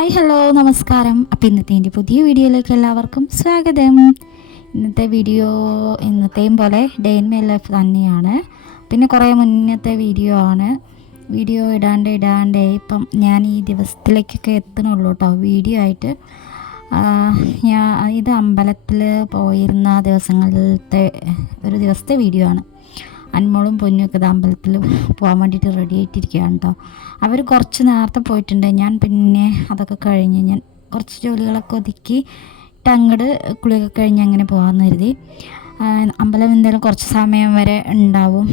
Hi hello നമസ്കാരം. അപ്പോൾ ഇന്നത്തെ എൻ്റെ പുതിയ വീഡിയോയിലേക്ക് എല്ലാവർക്കും സ്വാഗതം. ഇന്നത്തെ വീഡിയോ ഇന്നത്തെയും പോലെ ഡേ ഇൻ മൈ ലൈഫ് തന്നെയാണ്. പിന്നെ കുറേ മുന്നത്തെ വീഡിയോ ഇടാണ്ട് ഇപ്പം ഞാൻ ഈ ദിവസത്തിലേക്കൊക്കെ എത്തണുള്ളൂ കേട്ടോ വീഡിയോ ആയിട്ട്. ഇത് അമ്പലത്തിൽ പോയിരുന്ന ദിവസങ്ങളിലത്തെ ഒരു ദിവസത്തെ വീഡിയോ ആണ്. അന്മോളും പൊന്നുമൊക്കെ ഇത് അമ്പലത്തിൽ പോകാൻ വേണ്ടിയിട്ട് റെഡി ആയിട്ടിരിക്കുകയാണ് കേട്ടോ. അവർ കുറച്ച് നേരത്തെ പോയിട്ടുണ്ട്. ഞാൻ പിന്നെ അതൊക്കെ കഴിഞ്ഞ് ഞാൻ കുറച്ച് ജോലികളൊക്കെ ഒതുക്കി അങ്ങോട്ട് കുളിയൊക്കെ കഴിഞ്ഞ് അങ്ങനെ പോകാമെന്ന് കരുതി. അമ്പലം എന്തായാലും കുറച്ച് സമയം വരെ ഉണ്ടാവും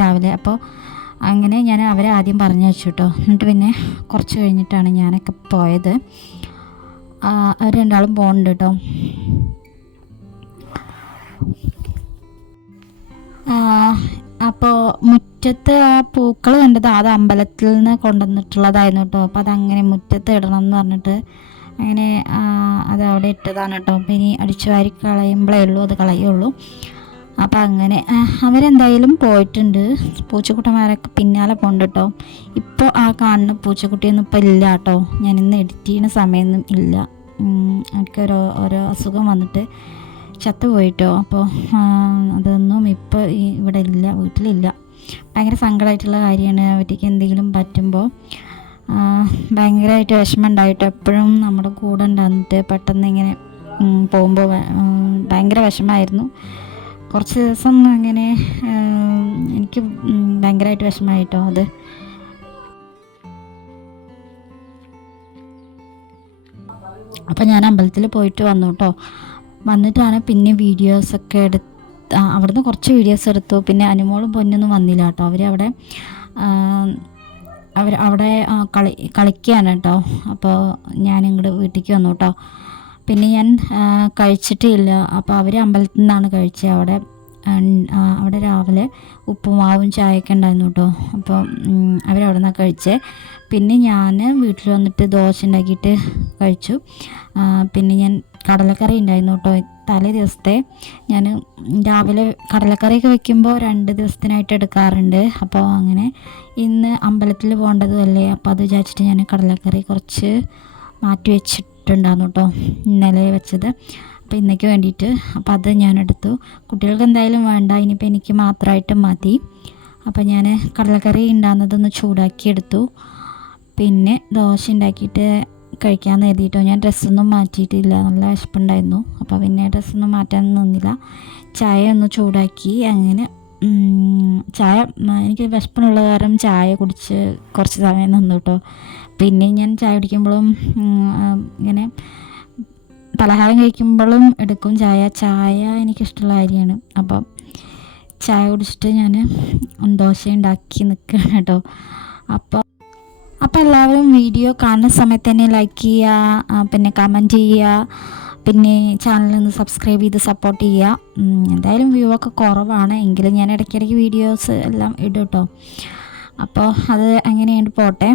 രാവിലെ. അപ്പോൾ അങ്ങനെ ഞാൻ അവരെ ആദ്യം പറഞ്ഞു വെച്ചു കേട്ടോ. എന്നിട്ട് പിന്നെ കുറച്ച് കഴിഞ്ഞിട്ടാണ് ഞാനൊക്കെ പോയത്. അവർ രണ്ടാളും പോകുന്നുണ്ട് കേട്ടോ. അപ്പോൾ മുറ്റത്ത് ആ പൂക്കൾ കണ്ടത് അത് അമ്പലത്തിൽ നിന്ന് കൊണ്ടുവന്നിട്ടുള്ളതായിരുന്നു കേട്ടോ. അപ്പോൾ അതങ്ങനെ മുറ്റത്ത് ഇടണം എന്ന് പറഞ്ഞിട്ട് അങ്ങനെ അത് അവിടെ ഇട്ടതാണ് കേട്ടോ. അപ്പോൾ ഇനി അടിച്ചു വാരി കളയുമ്പോഴേ ഉള്ളൂ അത് കളയുള്ളൂ. അപ്പോൾ അങ്ങനെ അവരെന്തായാലും പോയിട്ടുണ്ട്. പൂച്ചക്കുട്ടന്മാരൊക്കെ പിന്നാലെ പോകുന്നുണ്ട് കേട്ടോ. ഇപ്പോൾ ആ കാണുന്ന പൂച്ചക്കുട്ടിയൊന്നും ഇപ്പോൾ ഇല്ല കേട്ടോ. ഞാനിന്ന് എഡിറ്റ് ചെയ്യുന്ന സമയമൊന്നും ഇല്ല. എനിക്ക് ഓരോ അസുഖം വന്നിട്ട് ചത്തുപോയിട്ടോ. അപ്പോൾ അതൊന്നും ഇപ്പോൾ ഇവിടെ ഇല്ല, വീട്ടിലില്ല. ഭയങ്കര സങ്കടമായിട്ടുള്ള കാര്യമാണ്. അവർക്ക് എന്തെങ്കിലും പറ്റുമ്പോൾ ഭയങ്കരമായിട്ട് വിഷമം ഉണ്ടായിട്ട് എപ്പോഴും നമ്മുടെ കൂടെ ഉണ്ടാകുന്നിട്ട് പെട്ടെന്ന് ഇങ്ങനെ പോകുമ്പോൾ ഭയങ്കര വിഷമമായിരുന്നു. കുറച്ച് ദിവസം അങ്ങനെ എനിക്ക് ഭയങ്കരമായിട്ട് വിഷമമായിട്ടോ അത്. അപ്പോൾ ഞാൻ അമ്പലത്തിൽ പോയിട്ട് വന്നു കേട്ടോ. വന്നിട്ടാണ് പിന്നെ വീഡിയോസൊക്കെ അവിടുന്ന് കുറച്ച് വീഡിയോസ് എടുത്തു. പിന്നെ അനുമോളും പൊന്നൊന്നും വന്നില്ല കേട്ടോ. അവരവിടെ കളിക്കുകയാണ് കേട്ടോ. അപ്പോൾ ഞാൻ ഇങ്ങോട്ട് വീട്ടിലേക്ക് വന്നു കേട്ടോ. പിന്നെ ഞാൻ കഴിച്ചിട്ടില്ല. അപ്പോൾ അവർ അമ്പലത്തിൽ നിന്നാണ് കഴിച്ചത്. അവിടെ രാവിലെ ഉപ്പുമാവും ചായയൊക്കെ ഉണ്ടായിരുന്നു കേട്ടോ. അപ്പോൾ അവരവിടെ നിന്നാണ് കഴിച്ചത്. പിന്നെ ഞാൻ വീട്ടിൽ വന്നിട്ട് ദോശ ഉണ്ടാക്കിയിട്ട് കഴിച്ചു. പിന്നെ ഞാൻ കടലക്കറി ഉണ്ടായിരുന്നു കേട്ടോ. തലേ ദിവസത്തെ ഞാൻ രാവിലെ കടലക്കറിയൊക്കെ വെക്കുമ്പോൾ 2 ദിവസത്തിനായിട്ട് എടുക്കാറുണ്ട്. അപ്പോൾ അങ്ങനെ ഇന്ന് അമ്പലത്തിൽ പോകേണ്ടതുമല്ലേ, അപ്പോൾ അത് വിചാരിച്ചിട്ട് ഞാൻ കടലക്കറി കുറച്ച് മാറ്റി വെച്ചിട്ടുണ്ടായിരുന്നു കേട്ടോ, ഇന്നലെ വെച്ചത്. അപ്പോൾ ഇന്നേക്ക് വേണ്ടിയിട്ട് അപ്പോൾ അത് ഞാൻ എടുത്തു. കുട്ടികൾക്ക് എന്തായാലും വേണ്ട, ഇനിയിപ്പോൾ എനിക്ക് മാത്രമായിട്ട് മതി. അപ്പോൾ ഞാൻ കടലക്കറി ഉണ്ടാകുന്നതൊന്ന് ചൂടാക്കി എടുത്തു. പിന്നെ ദോശ ഉണ്ടാക്കിയിട്ട് കഴിക്കാമെന്ന് കരുതിയിട്ടോ. ഞാൻ ഡ്രസ്സൊന്നും മാറ്റിയിട്ടില്ല, നല്ല വിശപ്പുണ്ടായിരുന്നു. അപ്പോൾ പിന്നെ ഡ്രസ്സൊന്നും മാറ്റാനൊന്നും നിന്നില്ല. ചായ ഒന്ന് ചൂടാക്കി അങ്ങനെ ചായ എനിക്ക് വിശപ്പിനുള്ള കാരണം ചായ കുടിച്ച് കുറച്ച് സമയം നിന്നു കേട്ടോ. പിന്നെ ഞാൻ ചായ കുടിക്കുമ്പോഴും ഇങ്ങനെ പലഹാരം കഴിക്കുമ്പോഴും എടുക്കും ചായ എനിക്കിഷ്ടമുള്ള കാര്യമാണ്. അപ്പം ചായ കുടിച്ചിട്ട് ഞാൻ ദോശ ഉണ്ടാക്കി നിൽക്കുകയാണ് കേട്ടോ. അപ്പോൾ എല്ലാവരും വീഡിയോ കാണുന്ന സമയത്ത് തന്നെ ലൈക്ക് ചെയ്യുക, പിന്നെ കമൻറ്റ് ചെയ്യുക, പിന്നെ ചാനലൊന്ന് സബ്സ്ക്രൈബ് ചെയ്ത് സപ്പോർട്ട് ചെയ്യുക. എന്തായാലും വ്യൂ ഒക്കെ കുറവാണ്, എങ്കിലും ഞാൻ ഇടയ്ക്കിടയ്ക്ക് വീഡിയോസ് എല്ലാം ഇടും കേട്ടോ. അപ്പോൾ അത് അങ്ങനെയായിട്ട് പോട്ടെ.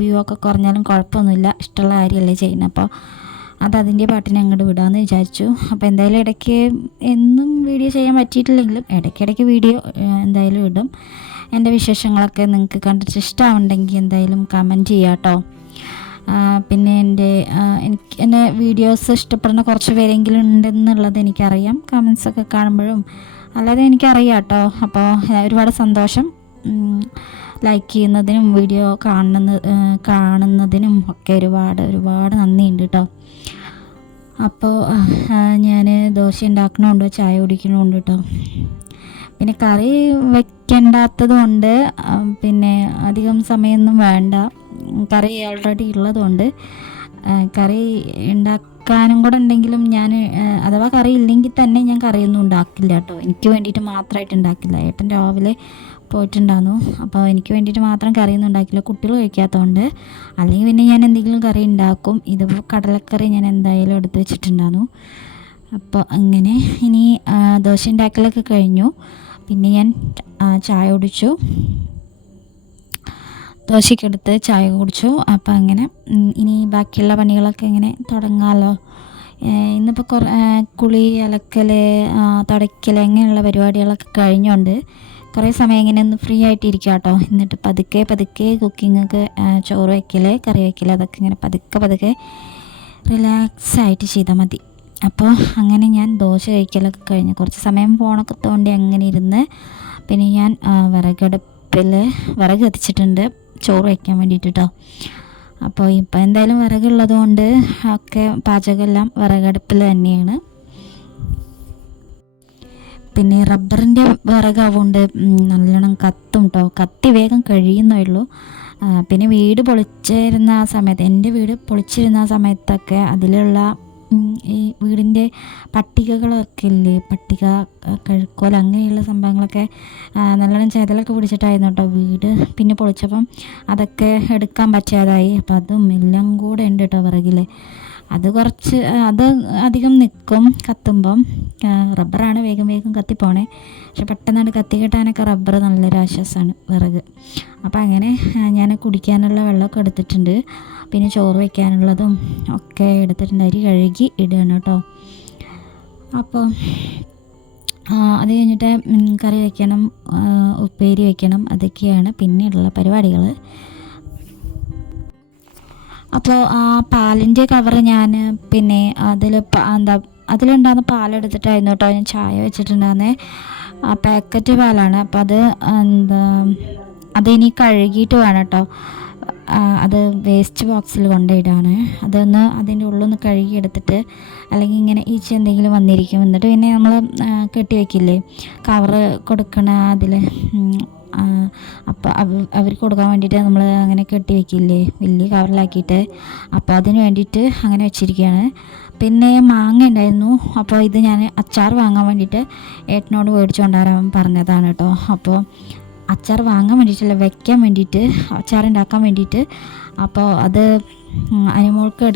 വ്യൂ ഒക്കെ കുറഞ്ഞാലും കുഴപ്പമൊന്നുമില്ല, ഇഷ്ടമുള്ള കാര്യമല്ലേ ചെയ്യുന്നത്. അപ്പോൾ അതിൻ്റെ പാട്ടിനെ അങ്ങോട്ട് വിടാമെന്ന് വിചാരിച്ചു. അപ്പോൾ എന്തായാലും ഇടയ്ക്ക് എന്നും വീഡിയോ ചെയ്യാൻ പറ്റിയിട്ടില്ലെങ്കിലും ഇടയ്ക്കിടയ്ക്ക് വീഡിയോ എന്തായാലും ഇടും. എൻ്റെ വിശേഷങ്ങളൊക്കെ നിങ്ങൾക്ക് കണ്ടിട്ട് ഇഷ്ടമാവുണ്ടെങ്കിൽ എന്തായാലും കമൻറ്റ് ചെയ്യാം കേട്ടോ. പിന്നെ എൻ്റെ വീഡിയോസ് ഇഷ്ടപ്പെടുന്ന കുറച്ച് പേരെങ്കിലും ഉണ്ടെന്നുള്ളത് എനിക്കറിയാം, കമൻസൊക്കെ കാണുമ്പോഴും അല്ലാതെ എനിക്കറിയാം കേട്ടോ. അപ്പോൾ ഒരുപാട് സന്തോഷം. ലൈക്ക് ചെയ്യുന്നതിനും വീഡിയോ കാണുന്നതിനും ഒക്കെ ഒരുപാട് നന്ദിയുണ്ട് കേട്ടോ. അപ്പോൾ ഞാൻ ദോശ ഉണ്ടാക്കണമുണ്ട്, ചായ കുടിക്കണമുണ്ട് കേട്ടോ. പിന്നെ കറി വെക്കേണ്ടാത്തത് കൊണ്ട് പിന്നെ അധികം സമയമൊന്നും വേണ്ട, കറി ഓൾറെഡി ഉള്ളതുകൊണ്ട് കറി ഉണ്ടാക്കാനും കൂടെ ഉണ്ടെങ്കിലും ഞാൻ അഥവാ കറി ഇല്ലെങ്കിൽ തന്നെ ഞാൻ കറിയൊന്നും ഉണ്ടാക്കില്ല കേട്ടോ. എനിക്ക് വേണ്ടിയിട്ട് മാത്രമായിട്ട് ഉണ്ടാക്കില്ല. ഏട്ടൻ രാവിലെ പോയിട്ടുണ്ടായിരുന്നു, അപ്പോൾ എനിക്ക് വേണ്ടിയിട്ട് മാത്രം കറിയൊന്നും ഉണ്ടാക്കില്ല, കുട്ടികൾ കഴിക്കാത്തതുകൊണ്ട്. അല്ലെങ്കിൽ പിന്നെ ഞാൻ എന്തെങ്കിലും കറി ഉണ്ടാക്കും. ഇതിപ്പോൾ കടലക്കറി ഞാൻ എന്തായാലും എടുത്ത് വെച്ചിട്ടുണ്ടായിരുന്നു. അപ്പോൾ അങ്ങനെ ഇനി ദോശ ഉണ്ടാക്കലൊക്കെ കഴിഞ്ഞു. പിന്നെ ഞാൻ ചായ കുടിച്ചു, ദോശയ്ക്കെടുത്ത് ചായ കുടിച്ചു. അപ്പോൾ അങ്ങനെ ഇനി ബാക്കിയുള്ള പണികളൊക്കെ ഇങ്ങനെ തുടങ്ങാമല്ലോ. ഇന്നിപ്പോൾ കുളി, അലക്കൽ, തുടയ്ക്കൽ അങ്ങനെയുള്ള പരിപാടികളൊക്കെ കഴിഞ്ഞുകൊണ്ട് കുറേ സമയം ഇങ്ങനെ ഒന്ന് ഫ്രീ ആയിട്ടിരിക്കുക കേട്ടോ. എന്നിട്ട് പതുക്കെ പതുക്കെ കുക്കിങ്ങൊക്കെ, ചോറ് വയ്ക്കൽ, കറി വയ്ക്കൽ, അതൊക്കെ ഇങ്ങനെ പതുക്കെ പതുക്കെ റിലാക്സായിട്ട് ചെയ്താൽ മതി. അപ്പോൾ അങ്ങനെ ഞാൻ ദോശ കഴിക്കലൊക്കെ കഴിഞ്ഞ് കുറച്ച് സമയം ഫോണൊക്കെ തോണ്ടി അങ്ങനെ ഇരുന്ന് പിന്നെ ഞാൻ വിറകടുപ്പിൽ വിറക് കത്തിച്ചിട്ടുണ്ട് ചോറ് വയ്ക്കാൻ വേണ്ടിയിട്ട് കേട്ടോ. അപ്പോൾ ഇപ്പോൾ എന്തായാലും വിറകുള്ളത് കൊണ്ട് ഒക്കെ പാചകമെല്ലാം വിറകടുപ്പിൽ തന്നെയാണ്. പിന്നെ റബ്ബറിൻ്റെ വിറകാവുകൊണ്ട് നല്ലോണം കത്തും കേട്ടോ. കത്തി വേഗം കഴിയുന്നേ ഉള്ളൂ. പിന്നെ വീട് പൊളിച്ചിരുന്ന ആ സമയത്ത്, എൻ്റെ വീട് പൊളിച്ചിരുന്ന ആ സമയത്തൊക്കെ അതിലുള്ള ഈ വീടിൻ്റെ പട്ടികകളൊക്കെ ഇല്ലേ, പട്ടിക, കഴുക്കോൽ, അങ്ങനെയുള്ള സംഭവങ്ങളൊക്കെ നല്ലോണം ചെതലൊക്കെ പിടിച്ചിട്ടായിരുന്നു കേട്ടോ വീട്. പിന്നെ പൊളിച്ചപ്പം അതൊക്കെ എടുക്കാൻ പറ്റാതായി. അപ്പം അതും എല്ലാം കൂടെ ഉണ്ട് കേട്ടോ വിറകിൽ. അത് അധികം നിൽക്കും കത്തുമ്പം. റബ്ബറാണ് വേഗം വേഗം കത്തിപ്പോണേ. പക്ഷെ പെട്ടെന്നാണ് കത്തി കിട്ടാനൊക്കെ റബ്ബർ നല്ലൊരു ആശ്വാസമാണ് വിറക്. അപ്പോൾ അങ്ങനെ ഞാൻ കുടിക്കാനുള്ള വെള്ളമൊക്കെ എടുത്തിട്ടുണ്ട്. പിന്നെ ചോറ് വയ്ക്കാനുള്ളതും ഒക്കെ എടുത്തിട്ടുണ്ട്. അരി കഴുകി ഇടുകയാണ് കേട്ടോ. അപ്പോൾ അത് കഴിഞ്ഞിട്ട് കറി വയ്ക്കണം, ഉപ്പേരി വയ്ക്കണം, അതൊക്കെയാണ് പിന്നെയുള്ള പരിപാടികൾ. അപ്പോൾ ആ പാലിൻ്റെ കവറ് ഞാൻ പിന്നെ അതിലുണ്ടാകുന്ന പാലെടുത്തിട്ടായിരുന്നു കേട്ടോ ഞാൻ ചായ വെച്ചിട്ടുണ്ടാകുന്നത്. ആ പാക്കറ്റ് പാലാണ്. അപ്പോൾ അതിനി കഴുകിയിട്ട് വേണം കേട്ടോ. അത് വേസ്റ്റ് ബോക്സിൽ കൊണ്ടുപോയിടാണ്. അതൊന്ന് അതിൻ്റെ ഉള്ളൊന്ന് കഴുകിയെടുത്തിട്ട്, അല്ലെങ്കിൽ ഇങ്ങനെ ഈച്ച എന്തെങ്കിലും വന്നിരിക്കും. എന്നിട്ട് പിന്നെ നമ്മൾ കെട്ടി വയ്ക്കില്ലേ കവറ് കൊടുക്കണ അതിൽ. അപ്പോൾ അവർക്ക് കൊടുക്കാൻ വേണ്ടിയിട്ട് നമ്മൾ അങ്ങനെ കെട്ടി വയ്ക്കില്ലേ വലിയ കവറിലാക്കിയിട്ട്. അപ്പോൾ അതിന് വേണ്ടിയിട്ട് അങ്ങനെ വെച്ചിരിക്കുകയാണ്. പിന്നെ മാങ്ങ ഉണ്ടായിരുന്നു. അപ്പോൾ ഇത് ഞാൻ അച്ചാർ വാങ്ങാൻ വേണ്ടിയിട്ട് ഏട്ടനോട് മേടിച്ചു കൊണ്ടുവരാൻ പറഞ്ഞതാണ് കേട്ടോ. അപ്പോൾ അച്ചാർ വാങ്ങാൻ വേണ്ടിയിട്ടല്ല, വയ്ക്കാൻ വേണ്ടിയിട്ട്, അച്ചാർ ഉണ്ടാക്കാൻ വേണ്ടിയിട്ട്. അപ്പോൾ അത് അനുമോൾക്ക്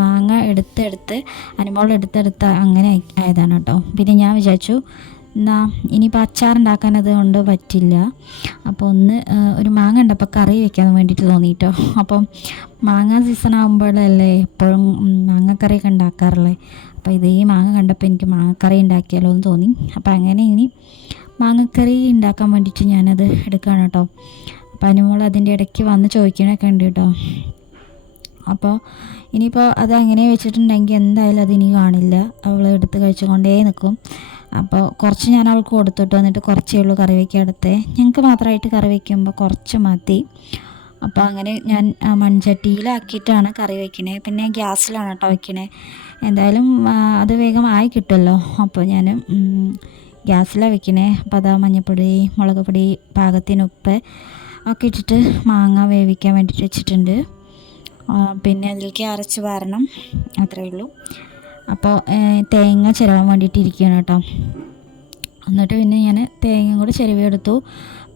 മാങ്ങ എടുത്തെടുത്ത് അങ്ങനെ ആയതാണ് കേട്ടോ. പിന്നെ ഞാൻ വിചാരിച്ചു ഇനിയിപ്പോൾ അച്ചാറുണ്ടാക്കാൻ അതുകൊണ്ട് പറ്റില്ല. അപ്പോൾ ഒരു മാങ്ങ ഉണ്ടപ്പോൾ കറി വയ്ക്കാൻ വേണ്ടിയിട്ട് തോന്നി കേട്ടോ. അപ്പം മാങ്ങ സീസൺ ആകുമ്പോഴല്ലേ എപ്പോഴും മാങ്ങക്കറിയൊക്കെ ഉണ്ടാക്കാറുള്ളത്. അപ്പോൾ ഈ മാങ്ങ കണ്ടപ്പോൾ എനിക്ക് മാങ്ങക്കറി ഉണ്ടാക്കിയാലോ എന്ന് തോന്നി. അപ്പോൾ അങ്ങനെ ഇനി മാങ്ങക്കറി ഉണ്ടാക്കാൻ വേണ്ടിയിട്ട് ഞാനത് എടുക്കുകയാണ് കേട്ടോ. അപ്പോൾ അനുമോൾ അതിൻ്റെ ഇടയ്ക്ക് വന്ന് ചോദിക്കണൊക്കെ ഉണ്ട് കേട്ടോ. അപ്പോൾ ഇനിയിപ്പോൾ അത് അങ്ങനെ വെച്ചിട്ടുണ്ടെങ്കിൽ എന്തായാലും അതിനി കാണില്ല, അവൾ എടുത്ത് കഴിച്ചുകൊണ്ടേ നിൽക്കും. അപ്പോൾ കുറച്ച് ഞാൻ അവൾക്ക് കൊടുത്തിട്ട് വന്നിട്ട് കുറച്ചേ ഉള്ളൂ കറി വയ്ക്കാൻ എടുത്തേ. ഞങ്ങൾക്ക് മാത്രമായിട്ട് കറി വയ്ക്കുമ്പോൾ കുറച്ച് മതി. അപ്പോൾ അങ്ങനെ ഞാൻ മൺചട്ടിയിലാക്കിയിട്ടാണ് കറി വയ്ക്കണേ. പിന്നെ ഗ്യാസിലാണ് കേട്ടോ വയ്ക്കണേ. എന്തായാലും അത് വേഗം ആയി കിട്ടുമല്ലോ. അപ്പോൾ ഞാൻ ഗ്യാസിലാണ് വയ്ക്കണേ. അപ്പോൾ അതാ മഞ്ഞൾപ്പൊടി, മുളക് പൊടി, പാകത്തിന് ഉപ്പ് ഒക്കെ ഇട്ടിട്ട് മാങ്ങ വേവിക്കാൻ വേണ്ടിയിട്ട് വെച്ചിട്ടുണ്ട്. പിന്നെ അതിലേക്ക് അരച്ച് വാരണം, അത്രയേ ഉള്ളൂ. അപ്പോൾ തേങ്ങ ചിരവാൻ വേണ്ടിയിട്ട് ഇരിക്കുകയാണ് കേട്ടോ. എന്നിട്ട് പിന്നെ ഞാൻ തേങ്ങ കൂടെ ചിരവിയെടുത്തു.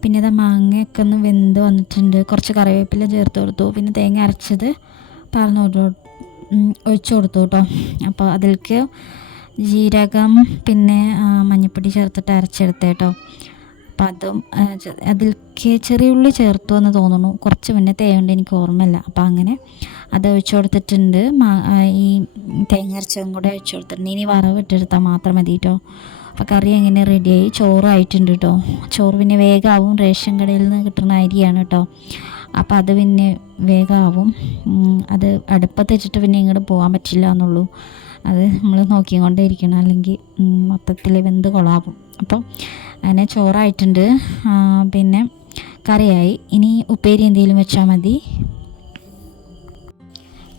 പിന്നെ അത് മാങ്ങയൊക്കെ ഒന്ന് വെന്ത് വന്നിട്ടുണ്ട്. കുറച്ച് കറിവേപ്പില ചേർത്ത് കൊടുത്തു. പിന്നെ തേങ്ങ അരച്ചത് ഒഴിച്ചു കൊടുത്തു കേട്ടോ. അപ്പോൾ അതിലേക്ക് ജീരകം പിന്നെ മഞ്ഞൾപ്പൊടി ചേർത്തിട്ട് അരച്ചെടുത്ത കേട്ടോ. അപ്പം അതും അതിലേക്ക് ചെറിയ ഉള്ളി ചേർത്തു എന്ന് തോന്നുന്നു. കുറച്ച് മുന്നേ തേയുണ്ട്, എനിക്ക് ഓർമ്മയില്ല. അപ്പോൾ അങ്ങനെ അത് ഒഴിച്ചു കൊടുത്തിട്ടുണ്ട്. ഈ തേങ്ങ അരച്ചതും കൂടെ ഒഴിച്ചു കൊടുത്തിട്ടുണ്ട്. ഇനി വറവിട്ടെടുത്താൽ മാത്രം മതി കേട്ടോ. അപ്പോൾ കറി എങ്ങനെ റെഡിയായി. ചോറായിട്ടുണ്ട് കേട്ടോ. ചോറ് പിന്നെ വേഗമാവും. റേഷൻ കടയിൽ നിന്ന് കിട്ടുന്ന അരിയാണ് കേട്ടോ. അപ്പോൾ അത് പിന്നെ വേഗമാവും. അത് അടുപ്പത്ത് വെച്ചിട്ട് പിന്നെ ഇങ്ങോട്ട് പോകാൻ പറ്റില്ല എന്നുള്ളൂ. അത് നമ്മൾ നോക്കിക്കൊണ്ടേ ഇരിക്കണം, അല്ലെങ്കിൽ മൊത്തത്തിൽ വെന്ത് കൊളാവും. അപ്പം അങ്ങനെ ചോറായിട്ടുണ്ട്. പിന്നെ കറിയായി. ഇനി ഉപ്പേരി എന്തെങ്കിലും വെച്ചാൽ മതി.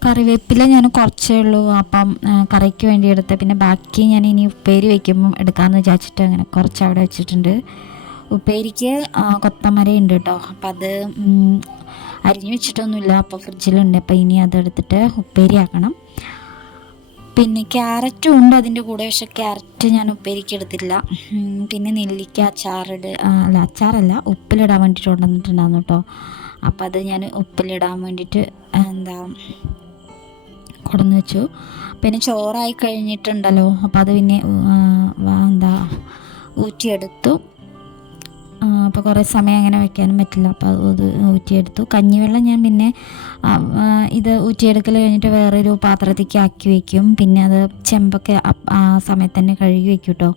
കറിവേപ്പില ഞാൻ കുറച്ചേ ഉള്ളൂ. അപ്പം കറിക്ക് വേണ്ടി എടുത്ത് പിന്നെ ബാക്കി ഞാൻ ഇനി ഉപ്പേരി വയ്ക്കുമ്പം എടുക്കാമെന്ന് വിചാരിച്ചിട്ട് അങ്ങനെ കുറച്ച് അവിടെ വെച്ചിട്ടുണ്ട്. ഉപ്പേരിക്ക് കൊത്തമര ഉണ്ട് കേട്ടോ. അപ്പം അത് അരിഞ്ഞ് വെച്ചിട്ടൊന്നുമില്ല. അപ്പോൾ ഫ്രിഡ്ജിലുണ്ട്. അപ്പോൾ ഇനി അതെടുത്തിട്ട് ഉപ്പേരി ആക്കണം. പിന്നെ ക്യാരറ്റും ഉണ്ട് അതിൻ്റെ കൂടെ. പക്ഷെ ക്യാരറ്റ് ഞാൻ ഉപ്പേരിക്ക് എടുത്തില്ല. പിന്നെ നെല്ലിക്ക അച്ചാറല്ല ഉപ്പിലിടാൻ വേണ്ടിയിട്ട് കൊണ്ടുവന്നിട്ടുണ്ടായിരുന്നു കേട്ടോ. അപ്പോൾ അത് ഞാൻ ഉപ്പിലിടാൻ വേണ്ടിയിട്ട് കൊണ്ടുവന്ന് വെച്ചു. പിന്നെ ചോറായി കഴിഞ്ഞിട്ടുണ്ടല്ലോ. അപ്പോൾ അത് പിന്നെ ഊറ്റിയെടുത്തു. അപ്പോൾ കുറേ സമയം അങ്ങനെ വെക്കാനും പറ്റില്ല. അപ്പോൾ അത് ഊറ്റിയെടുത്തു. കഞ്ഞിവെള്ളം ഞാൻ പിന്നെ ഇത് ഊറ്റിയെടുക്കൽ കഴിഞ്ഞിട്ട് വേറൊരു പാത്രത്തേക്ക് ആക്കി വയ്ക്കും. പിന്നെ അത് ചെമ്പൊക്കെ ആ സമയത്ത് തന്നെ കഴുകി വയ്ക്കും കേട്ടോ.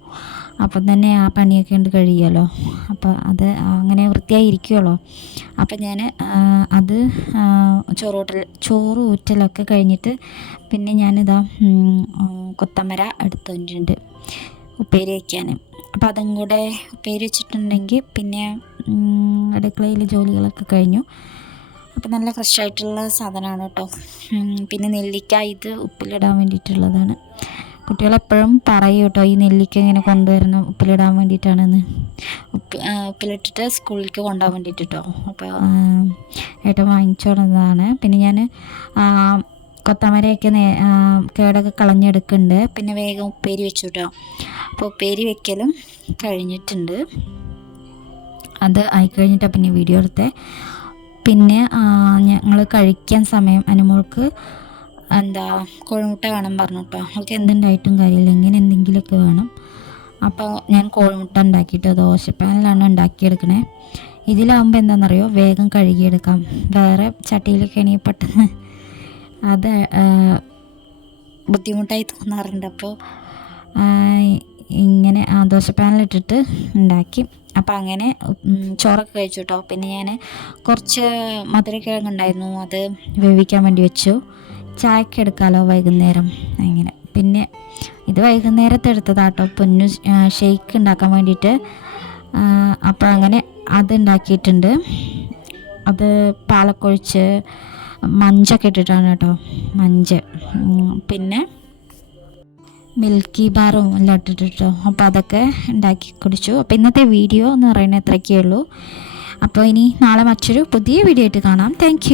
അപ്പം തന്നെ ആ പണിയൊക്കെ ഉണ്ട് കഴിയുമല്ലോ. അപ്പോൾ അത് അങ്ങനെ വൃത്തിയായി ഇരിക്കുമല്ലോ. അപ്പം ഞാൻ അത് ചോറ് ഊറ്റലൊക്കെ കഴിഞ്ഞിട്ട് പിന്നെ ഞാനിതാ കൊത്തമര എടുത്തിട്ടുണ്ട് ഉപ്പേരി വയ്ക്കാൻ. അപ്പോൾ അതും കൂടെ ഉപ്പേരി വെച്ചിട്ടുണ്ടെങ്കിൽ പിന്നെ അടുക്കളയിൽ ജോലികളൊക്കെ കഴിഞ്ഞു. അപ്പോൾ നല്ല ഫ്രഷ് ആയിട്ടുള്ള സാധനമാണ് കേട്ടോ. പിന്നെ നെല്ലിക്ക ഇത് ഉപ്പിലിടാൻ വേണ്ടിയിട്ടുള്ളതാണ്. കുട്ടികളെപ്പോഴും പറയും കേട്ടോ, ഈ നെല്ലിക്ക ഇങ്ങനെ കൊണ്ടുവരണം ഉപ്പിലിടാൻ വേണ്ടിയിട്ടാണെന്ന്. ഉപ്പിലിട്ടിട്ട് സ്കൂളിലേക്ക് കൊണ്ടുപോകാൻ വേണ്ടിയിട്ട് കേട്ടോ. അപ്പോൾ ഏട്ടൻ വാങ്ങിച്ചോടുന്നതാണ്. പിന്നെ ഞാൻ കൊത്തമരയൊക്കെ കേടൊക്കെ കളഞ്ഞെടുക്കുന്നുണ്ട്. പിന്നെ വേഗം ഉപ്പേരി വെച്ചു കേട്ടോ. അപ്പോൾ ഉപ്പേരി വെക്കലും കഴിഞ്ഞിട്ടുണ്ട്. അത് ആയിക്കഴിഞ്ഞിട്ടാണ് പിന്നെ വീഡിയോ എടുത്തത്. പിന്നെ ഞങ്ങൾ കഴിക്കാൻ സമയം അനുമോൾക്ക് കോഴിമുട്ട വേണം പറഞ്ഞു കേട്ടോ. അവൾക്ക് എന്തുണ്ടായിട്ടും കാര്യമില്ല, ഇങ്ങനെ എന്തെങ്കിലുമൊക്കെ വേണം. അപ്പോൾ ഞാൻ കോഴിമുട്ട ഉണ്ടാക്കിയിട്ട് ദോശപ്പാനിലാണ് ഉണ്ടാക്കിയെടുക്കണേ. ഇതിലാകുമ്പോൾ എന്താണെന്നറിയോ, വേഗം കഴുകിയെടുക്കാം. വേറെ ചട്ടിയിലൊക്കെ ആണെങ്കിൽ പെട്ടെന്ന് അത് ബുദ്ധിമുട്ടായി തോന്നാറുണ്ട്. അപ്പോൾ ഇങ്ങനെ ദോശപ്പാനിലിട്ടിട്ട് ഉണ്ടാക്കി. അപ്പോൾ അങ്ങനെ ചോറൊക്കെ കഴിച്ചു കേട്ടോ. പിന്നെ ഞാൻ കുറച്ച് മധുരക്കിഴങ്ങ് ഉണ്ടായിരുന്നു, അത് വേവിക്കാൻ വേണ്ടി വെച്ചു. ചായക്ക് എടുക്കാമല്ലോ വൈകുന്നേരം അങ്ങനെ. പിന്നെ ഇത് വൈകുന്നേരത്തെ എടുത്തതാട്ടോ, പൊന്നു ഷെയ്ക്ക് ഉണ്ടാക്കാൻ വേണ്ടിയിട്ട്. അപ്പോൾ അങ്ങനെ അത് ഉണ്ടാക്കിയിട്ടുണ്ട്. അത് പാലക്കൊഴിച്ച് മഞ്ചൊക്കെ ഇട്ടിട്ടാണ് കേട്ടോ, മഞ്ച്. പിന്നെ മിൽക്കി ബാറും എല്ലാം ഇട്ടിട്ടോ. അപ്പോൾ അതൊക്കെ ഉണ്ടാക്കി കുടിച്ചു. അപ്പോൾ ഇന്നത്തെ വീഡിയോ എന്ന് പറയുന്നത് ഇത്രയൊക്കെ ഉള്ളൂ. അപ്പോൾ ഇനി നാളെ മറ്റൊരു പുതിയ വീഡിയോ ആയിട്ട് കാണാം. താങ്ക്